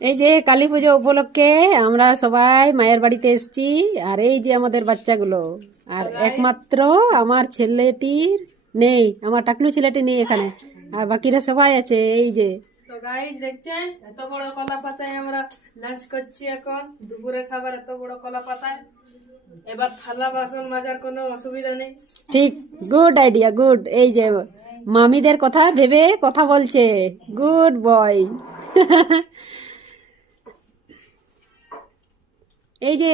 এই যে কালী পুজো উপলক্ষে আমরা সবাই মায়ের বাড়িতে এসেছি। আর এই যে আমাদের বাচ্চাগুলো, আর একমাত্র আমার ছেলেটির নেই, আমার টাকলু ছেলেটি নেই এখানে, আর বাকিরা সবাই আছে। এই যে তো গাইস দেখছেন, এত বড় কলা পাতায় আমরা লাঞ্চ করছি এখন। দুপুরে খাবার এত বড় কলা পাতায়। এবার থালা বাসন মাজার কোনো অসুবিধা নেই। ঠিক, গুড আইডিয়া, গুড। এই যে মামিদের কথা ভেবে কথা বলছে, গুড বয়। এই যে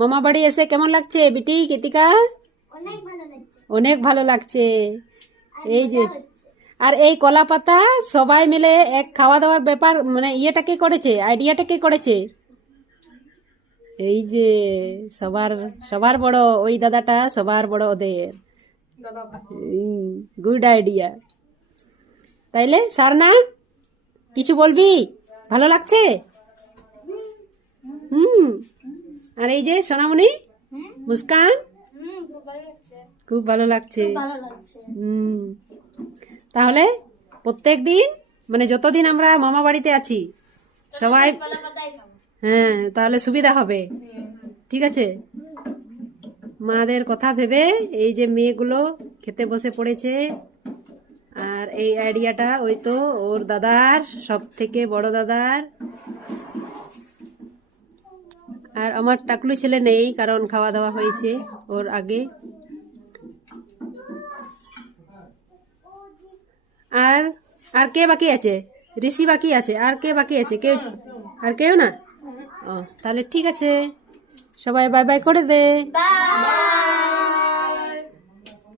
মামা বাড়ি এসে কেমন লাগছে বিটি কৃতিকা? অনেক ভালো লাগছে। এই যে আর এই কলা পাতা সবাই মিলে এক খাওয়া দাওয়ার ব্যাপার, মানে ইয়েটা কে করেছে, আইডিয়াটা কে করেছে? এই যে সবার সবার বড় ওই দাদাটা, সবার বড় ওদের। দাদা গুড আইডিয়া। তাইলে সারনা, কিছু বলবি? ভালো লাগছে? হুম। আর এই যে সোনামণি, মুস্কান, খুব ভালো লাগছে। হুম। তাহলে প্রত্যেক দিন, মানে যতদিন আমরা মামা বাড়িতে আছি সবাই, হ্যাঁ তাহলে সুবিধা হবে। ঠিক আছে, মাদের কথা ভেবে এই যে মেয়েগুলো খেতে বসে পড়েছে। আর এই আইডিয়াটা ওই তো ওর দাদার, সব থেকে বড় দাদার। আর আমার টাকলু ছেলে নেই, কারণ খাওয়া দাওয়া হয়েছে ওর আগে। আর আর কে বাকি আছে? ঋষি বাকি আছে, আর কে বাকি আছে? কেউ আর কেউ না? ও তাহলে ঠিক আছে, সবাই বাই বাই করে দে।